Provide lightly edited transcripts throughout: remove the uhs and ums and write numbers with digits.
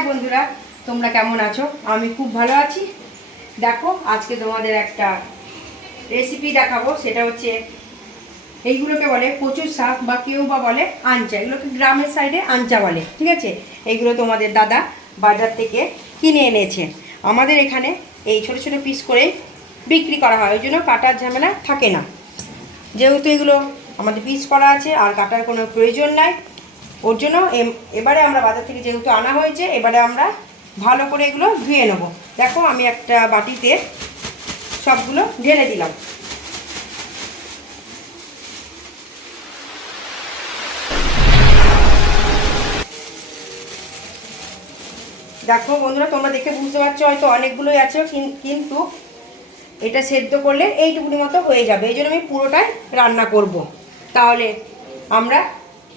High বন্ধুরা, তোমরা কেমন আছো? আমি খুব ভালো আছি। দেখো আজকে তোমাদের একটা রেসিপি দেখাবো। সেটা হচ্ছে এইগুলোকে বলে কচুর শাক বা কেউ বা বলে আঞ্চা। এগুলোকে গ্রামের সাইডে আঞ্চা বলে, ঠিক আছে? এইগুলো তোমাদের দাদা বাজার থেকে কিনে এনেছে। আমাদের এখানে এই ছোটো ছোটো পিস করে বিক্রি করা হয়, ওই জন্য কাটার ঝামেলা থাকে না। যেহেতু এগুলো আমাদের পিস করা আছে আর কাটার কোনো প্রয়োজন নাই, ওর জন্য এবারে আমরা বাজার থেকে যেহেতু আনা হয়েছে, এবারে আমরা ভালো করে এগুলো ধুয়ে নেব। দেখো আমি একটা বাটিতে সবগুলো ঢেলে দিলাম। দেখো বন্ধুরা, তোমরা দেখে বুঝতে পারছো হয়তো অনেকগুলোই আছে, কিন্তু এটা সেদ্ধ করলে এইটুকুনি মতো হয়ে যাবে। এই জন্য আমি পুরোটাই রান্না করব। তাহলে আমরা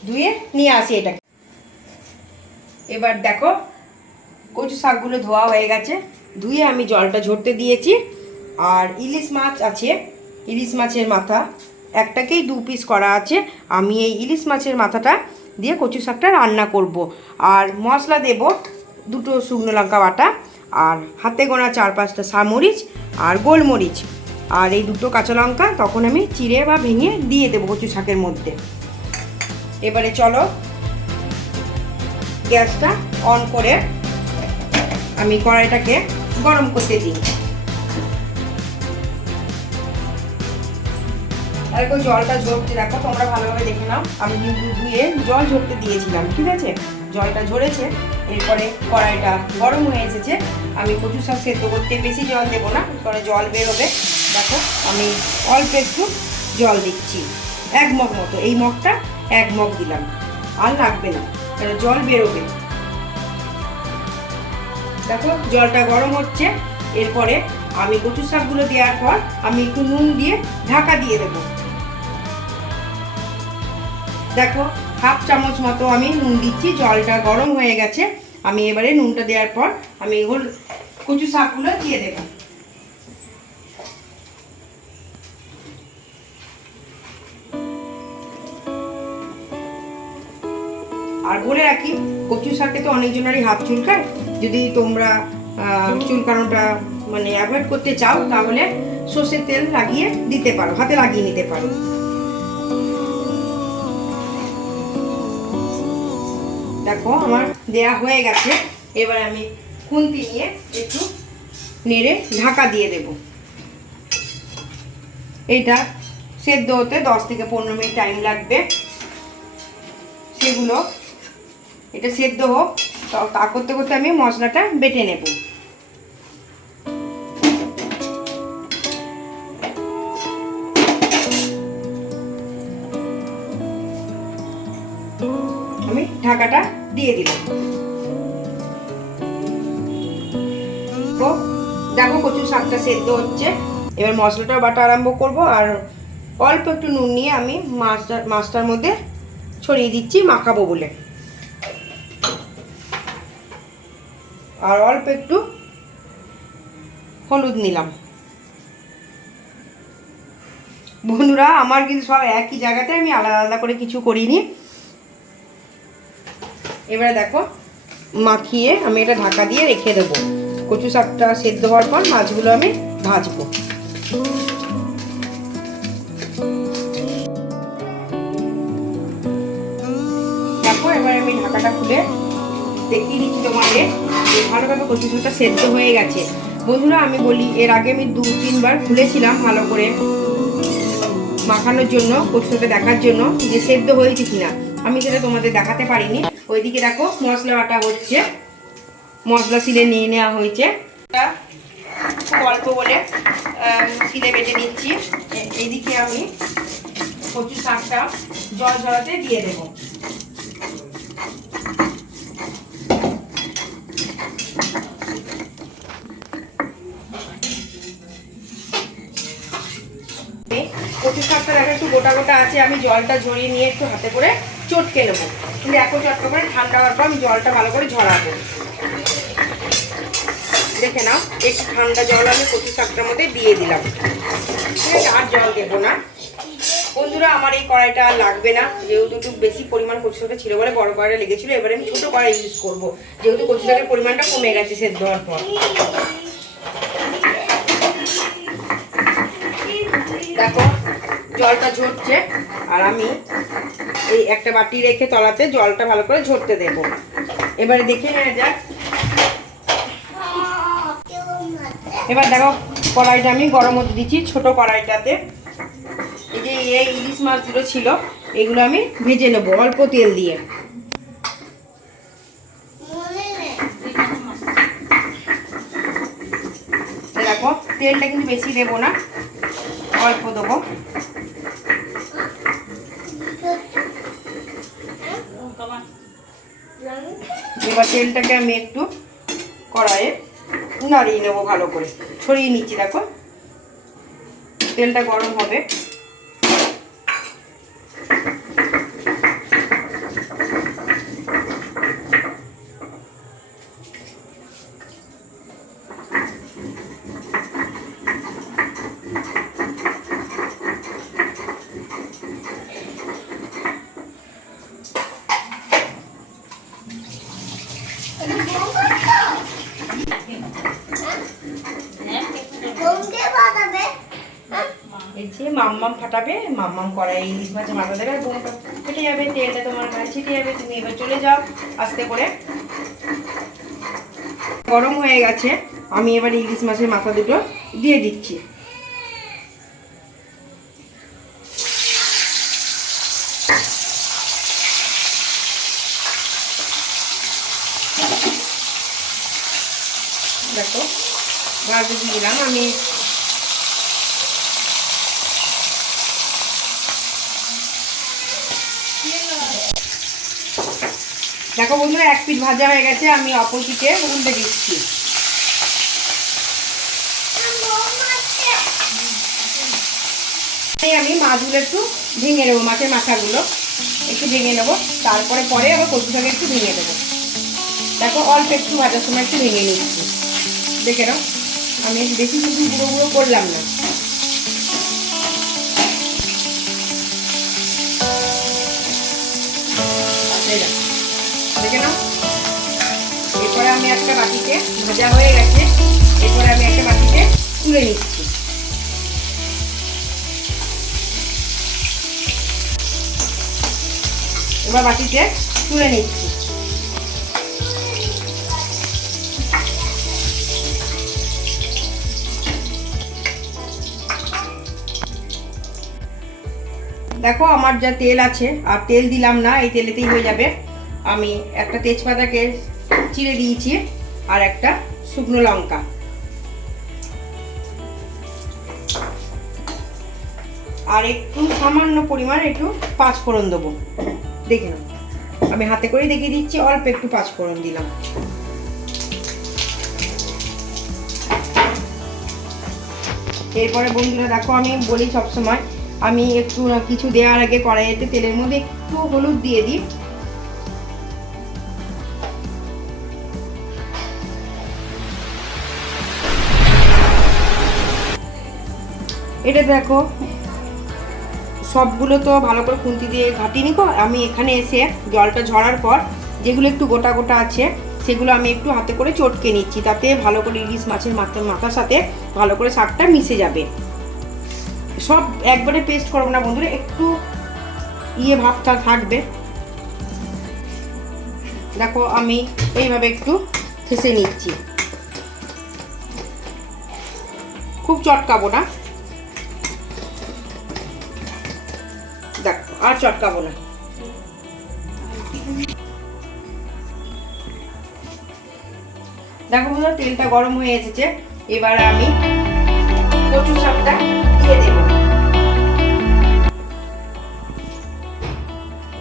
ধুয়ে নিয়ে আসি এটাকে। এবার দেখো কচু শাকগুলো ধোয়া হয়ে গেছে, ধুয়ে আমি জলটা ঝরতে দিয়েছি। আর ইলিশ মাছ আছে, ইলিশ মাছের মাথা একটাকেই 2 পিস করা আছে। আমি এই ইলিশ মাছের মাথাটা দিয়ে কচু শাকটা রান্না করব। আর মশলা দেব 2টো শুকনো লঙ্কা বাটা, আর হাতে গোনা 4-5টা সামরিচ আর গোলমরিচ, আর এই 2টো কাঁচা লঙ্কা তখন আমি চিড়ে বা ভেঙে দিয়ে দেবো কচু শাকের মধ্যে। এবারে চলো গ্যাসটা অন করে আমি কড়াইটাকে গরম করতে দিই। আর একটু জলটা ঝরতে দেখো, তোমরা ভালোভাবে দেখে নাও। আমি কিন্তু ধুয়ে জল ঝরতে দিয়েছিলাম, ঠিক আছে? জলটা ঝরেছে, এরপরে কড়াইটা গরম হয়ে এসেছে। আমি কচু শাক সেদ্ধ করতে বেশি জল দেবো না, পরে জল বেরোবে। দেখো আমি অল্প একটু জল দিচ্ছি, 1 মগ মতো। এই মগটা 1 মগ দিলাম, আর লাগবে না, কারণ জল বেরোবে। দেখো জলটা গরম হচ্ছে। এরপরে আমি কচু শাকগুলো দেওয়ার পর আমি একটু নুন দিয়ে ঢাকা দিয়ে দেবো। দেখো 1/2 চামচ মতো আমি নুন দিচ্ছি। জলটা গরম হয়ে গেছে। আমি এবারে নুনটা দেওয়ার পর আমি কচু শাকগুলো দিয়ে দেব। আর বলে রাখি, কচু শাকে তো অনেকজনেরই হাত চুলকায়। যদি তোমরা চুলকানোটা মানে অ্যাভয়েড করতে চাও, তাহলে সর্ষের তেল লাগিয়ে দিতে পারো, হাতে লাগিয়ে নিতে পারো। দেখো আমার দেয়া হয়ে গেছে। এবার আমি খুন্তি নিয়ে একটু নেড়ে ঢাকা দিয়ে দেব। এইটা সেদ্ধ হতে 10 থেকে 15 মিনিট টাইম লাগবে। সেগুলো এটা সেদ্ধ হোক, তা করতে করতে আমি মশলাটা বেটে নেব। আমি ঢাকাটা দিয়ে দিলাম। তো দেখো কচু শাকটা সেদ্ধ হচ্ছে। এবার মশলাটা বাটা আরম্ভ করব। আর অল্প একটু নুন নিয়ে আমি মাছটার মধ্যে ছড়িয়ে দিচ্ছি মাখাবো বলে। আর অল্প একটু হলুদ নিলাম। বন্ধুরা, আমার কিন্তু সব একই জায়গাতে, আমি আলাদা আলাদা করে কিছু করিনি। এবারে দেখো মাখিয়ে আমি এটা ঢাকা দিয়ে রেখে দেবো। কচু শাকটা সেদ্ধ হওয়ার পর মাছগুলো আমি ভাজবো। দেখো এবার আমি ঢাকাটা খুলে দেখিয়ে দিচ্ছি তোমাদের। ভালোভাবে কচু শাকটা সেদ্ধ হয়ে গেছে। বন্ধুরা আমি বলি, এর আগে আমি 2-3 বার খুলেছিলাম ভালো করে মাখানোর জন্য, কচু শাকটা দেখার জন্য যে সেদ্ধ হয়েছে কিনা। আমি সেটা তোমাদের দেখাতে পারিনি। ওইদিকে দেখো মশলা বাটা হচ্ছে, মশলা শিলে নিয়ে নেওয়া হয়েছে। খুব অল্প বলে শিলে বেটে নিচ্ছি। এইদিকে আমি কচু শাকটা জল ঝরাতে দিয়ে দেব। কচু শাকটা দেখো একটু গোটা গোটা আছে, আমি জলটা ঝরিয়ে নিয়ে একটু হাতে করে চটকে নেবো। কিন্তু এখন চটকা করে ঠান্ডা হওয়ার পর আমি জলটা ভালো করে ঝরাবো। দেখে নাও, একটু ঠান্ডা জল আমি কচু শাকটার মধ্যে দিয়ে দিলাম, ঠিক আছে? আর জল দেবো না। বন্ধুরা আমার এই কড়াইটা আর লাগবে না, যেহেতু একটু বেশি পরিমাণ কচু শাকে ছিল বলে বড় কড়াইটা লেগেছিল। এবারে আমি ছোটো কড়াই ইউজ করবো, যেহেতু কচু শাকের পরিমাণটা কমে গেছে সেদ্ধ হওয়ার পর। দেখো জলটা ঝরছে, আর আমি এই একটা বাটি রেখে তলাতে জলটা ভালো করে ঝরতে দেবো। এবারে দেখে নেওয়া যাক। এবার দেখো কড়াইটা আমি গরম হতে দিচ্ছি, ছোট কড়াইটাতে। এই যে এই ইলিশ মাছগুলো ছিল এগুলো আমি ভেজে নেবো অল্প তেল দিয়ে। দেখো তেলটা কিন্তু বেশি দেবো না, অল্প দেবো। এবার তেলটাকে আমি একটু কড়াইয়ে নাড়িয়ে নেবো, ভালো করে ছড়িয়ে নিচ্ছি। দেখো তেলটা গরম হবে। এই যে মাম্মাম ফাটাবে, মাম্মাম কড়াই ইলিশ মাছের মাথা দেবে, বোমটা ফেটে যাবে, তেলটা তোমার গায়ে ছিটে যাবে। তুমি এবার চলে যাও আস্তে করে। গরম হয়ে গেছে, আমি এবার ইলিশ মাছের মাথা দুটো দিয়ে দিচ্ছি। দেখো ভাজতে দিলাম আমি। দেখো বন্ধুরা এক পিঠ ভাজা হয়ে গেছে, আমি অপর পিঠে উল্টে দিচ্ছি। আমি মাছগুলো একটু ভেঙে নেবো, মাছের মাথাগুলো একটু ভেঙে নেবো, তারপরে পরে আবার কচু শাকে একটু ভেঙে দেবো। দেখো অল্প একটু ভাজার সময় একটু ভেঙে নিচ্ছি, দেখে নাও। আমি বেশি কিছু গুঁড়ো গুঁড়ো করলাম না। দেখে নাও। এরপরে আমি একটা বাটিতে, ভাজা হয়ে গেছে, এরপরে আমি একটা বাটিতে তুলে নিচ্ছি। এবার বাটিতে তুলে নিচ্ছি। দেখো আমার যা তেল আছে, আর তেল দিলাম না, এই তেলেতেই হয়ে যাবে। আমি একটা তেজপাতাকে চিড়ে দিয়েছি, আর একটা শুকনো লঙ্কা। আর একটু সামান্য পরিমাণ একটু পাঁচফোড়ন দেবো, দেখে নাও। আমি হাতে করে দেখিয়ে দিচ্ছি, অল্প একটু পাঁচফোড়ন দিলাম। এরপরে বন্ধুরা দেখো আমি বলি সবসময়, আমি একটু কিছু দেওয়ার আগে কড়াইতে তেলের মধ্যে একটু হলুদ দিয়ে দিই। এটা দেখো সবগুলো তো ভালো করে খুন্তি দিয়ে ঘাটিনি কো, আমি এখানে এসে জলটা ঝরার পর যেগুলো একটু গোটা গোটা আছে সেগুলো আমি একটু হাতে করে চটকে নিচ্ছি, তাতে ভালো করে ইলিশ মাছের মাথার সাথে ভালো করে শাকটা মিশে যাবে। সব একবারে পেস্ট করবো না বন্ধুরা, একটু ভাবটা থাকবে। দেখো আমি এইভাবে একটু ঠেসে নিচ্ছি, খুব চটকাবো না। দেখো আর চটকাবো না। দেখো বন্ধুরা তেলটা গরম হয়ে এসেছে, এবার আমি কচু শাকটা দিয়ে দেব।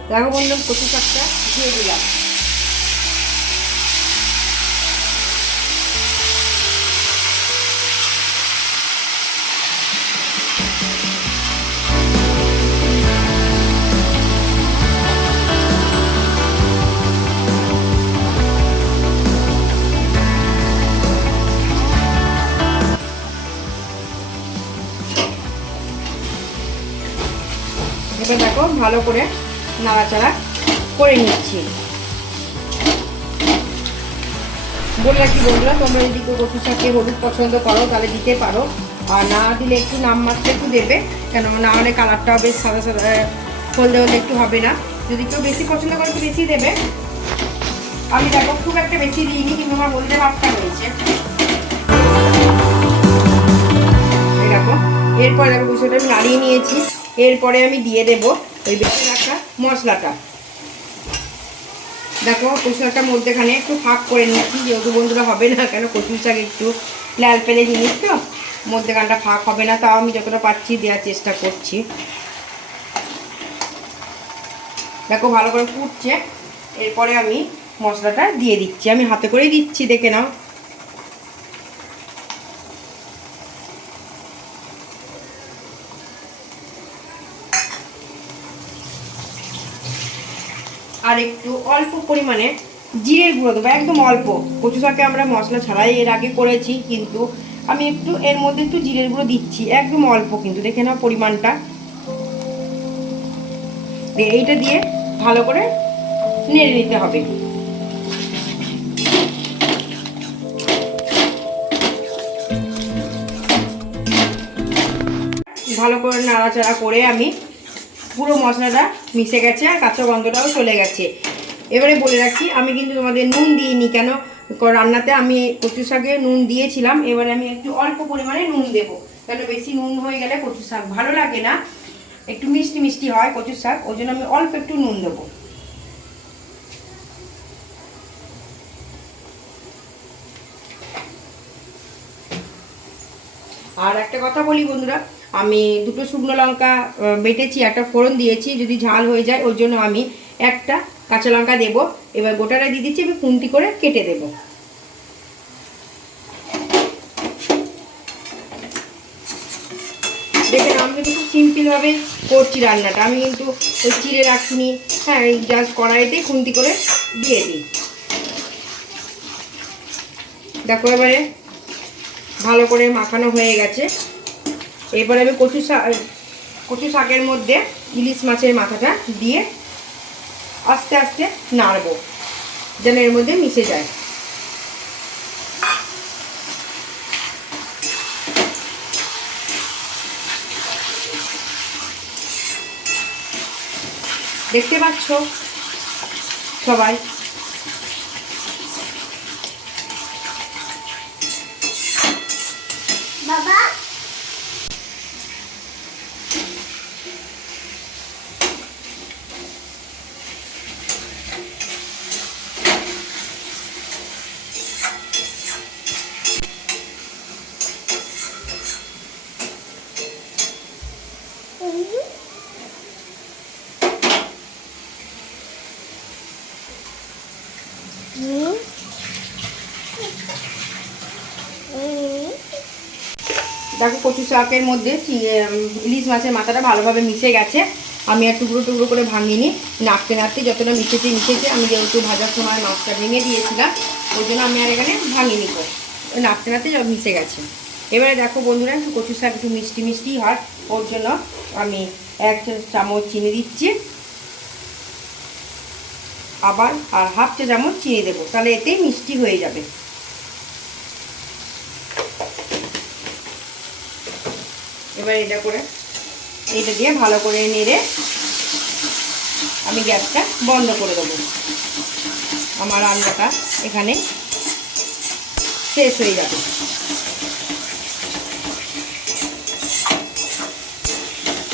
দেখো বন্ধুরা কচু শাকটা দিয়ে দিলাম। ভালো করে নাড়াচাড়া করে নিচ্ছি। বলে রাখি বন্ধুরা, তোমরা যদি কেউ কচু শাকে হলুদ পছন্দ করো তাহলে দিতে পারো, আর না দিলে একটু নামমাত্র একটু দেবে, কেন না হলে কালারটাও বেশ সাদা সাদা হলদে হলে একটু হবে না। যদি কেউ বেশি পছন্দ করে একটু বেশি দেবে। আমি দেখো খুব একটা বেশি দিইনি, কিন্তু আমার হলদে ভাবটা রয়েছে। দেখো এরপরে দেখো কচুটা আমি নাড়িয়ে নিয়েছি। এরপরে আমি দিয়ে দেবো ওই বেটে রাখা মশলাটা। দেখো কচু শাকটার মধ্যেখানে একটু ফাঁক করে নিচ্ছি, যেহেতু বন্ধুরা হবে না, কেন কচু শাক একটু লাল পেলে জিনিস তো, মধ্যেখানটা ফাঁক হবে না, তাও আমি যতটা পারছি দেওয়ার চেষ্টা করছি। দেখো ভালো করে ফুটছে। এরপরে আমি মশলাটা দিয়ে দিচ্ছি, আমি হাতে করেই দিচ্ছি, দেখে নাও। আর একটু অল্প পরিমাণে জিরের গুঁড়ো দেবো, একদম অল্প। কচু শাকে আমরা মশলা ছাড়াই এর আগে করেছি, কিন্তু আমি একটু এর মধ্যে একটু জিরের গুঁড়ো দিচ্ছি, একদম অল্প, কিন্তু দেখে নাও পরিমাণটা। এইটা দিয়ে ভালো করে নেড়ে নিতে হবে। ভালো করে নাড়াচাড়া করে আমি পুরো মশলাটা মিশে গেছে আর কাঁচা গন্ধটাও চলে গেছে। এবারে বলে রাখি, আমি কিন্তু তোমাদের নুন দিইনি, কেন রান্নাতে আমি কচু শাকে নুন দিয়েছিলাম। এবারে আমি একটু অল্প পরিমাণে নুন দেবো, কেন বেশি নুন হয়ে গেলে কচু শাক ভালো লাগে না, একটু মিষ্টি মিষ্টি হয় কচু শাক, ওই জন্য আমি অল্প একটু নুন দেবো। আর একটা কথা বলি বন্ধুরা, আমি দুটো শুকনো লঙ্কা বেটেছি, একটা ফোড়ন দিয়েছি, যদি ঝাল হয়ে যায় ওই জন্য আমি একটা কাঁচা লঙ্কা দেবো। এবার গোটাটা দিয়ে দিচ্ছি, আমি খুন্তি করে কেটে দেবো। দেখেন আমি কিন্তু খুব সিম্পলভাবে করছি রান্নাটা, আমি কিন্তু ওই চিড়ে রাখিনি, হ্যাঁ এই জাস্ট কড়াইতেই খুন্তি করে দিয়ে দিই। দেখো এবারে ভালো করে মাখানো হয়ে গেছে। এরপরে আমি কচু শাকের মধ্যে ইলিশ মাছের মাথাটা দিয়ে আস্তে আস্তে নাড়বো, যেন এর মধ্যে মিশে যায়। দেখতে পাচ্ছ সবাই? বাবা দেখো কচু শাকের মধ্যে ইলিশ মাছের মাথাটা ভালোভাবে মিশে গেছে। আমি আর টুকরো টুকরো করে ভাঙিনি, নাড়তে নাড়তে যতটা মিশেছে। আমি যেহেতু ভাজার সময় মাছটা ভেঙে দিয়েছিলাম, ওই জন্য আমি আর এখানে ভাঙিনি, নাড়তে নাড়তে সব মিশে গেছে। এবারে দেখো বন্ধুরা, একটু কচু শাক একটু মিষ্টি মিষ্টি হয়, ওর জন্য আমি 1 চামচ চিনি দিচ্ছি, আবার আর 1/2 চামচ চিনি দেবো, তাহলে এতেই মিষ্টি হয়ে যাবে। এবার এটা দিয়ে ভালো করে নেড়ে আমি গ্যাসটা বন্ধ করে দেবো। আমার রান্নাটা এখানে শেষ হয়ে যাবে।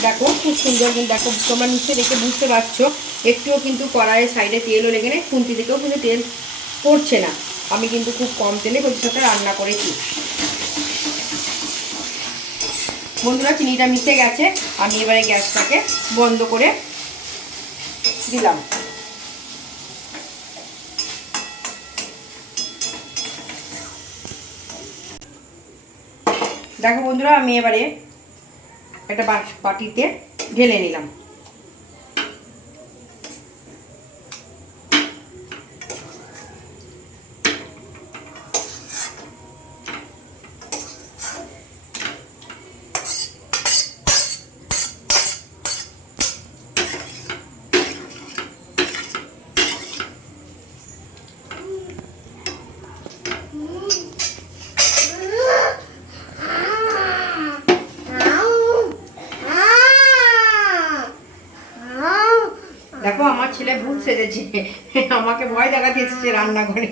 দেখো খুব সুন্দর, কিন্তু দেখো তোমরা নিচে দেখে বুঝতে পারছো একটুও কিন্তু কড়াইয়ের সাইডে তেলও লেগে নেই, খুন্তি থেকেও কিন্তু তেল পড়ছে না। আমি কিন্তু খুব কম তেলে কচু শাকটা রান্না করেছি। বন্ধুরা চিনিটা মিশে গেছে, আমি এবারে গ্যাসটাকে বন্ধ করে দিলাম। দেখো বন্ধুরা, আমি এবারে একটা বাটিতে ঢেলে নিলাম। ছেলে ভূত সেজেছে, আমাকে ভয় দেখাতে এসেছে রান্নাঘরে।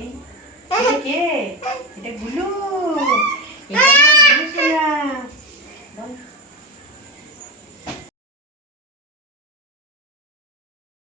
এই, এটা কে? এটা গুলু।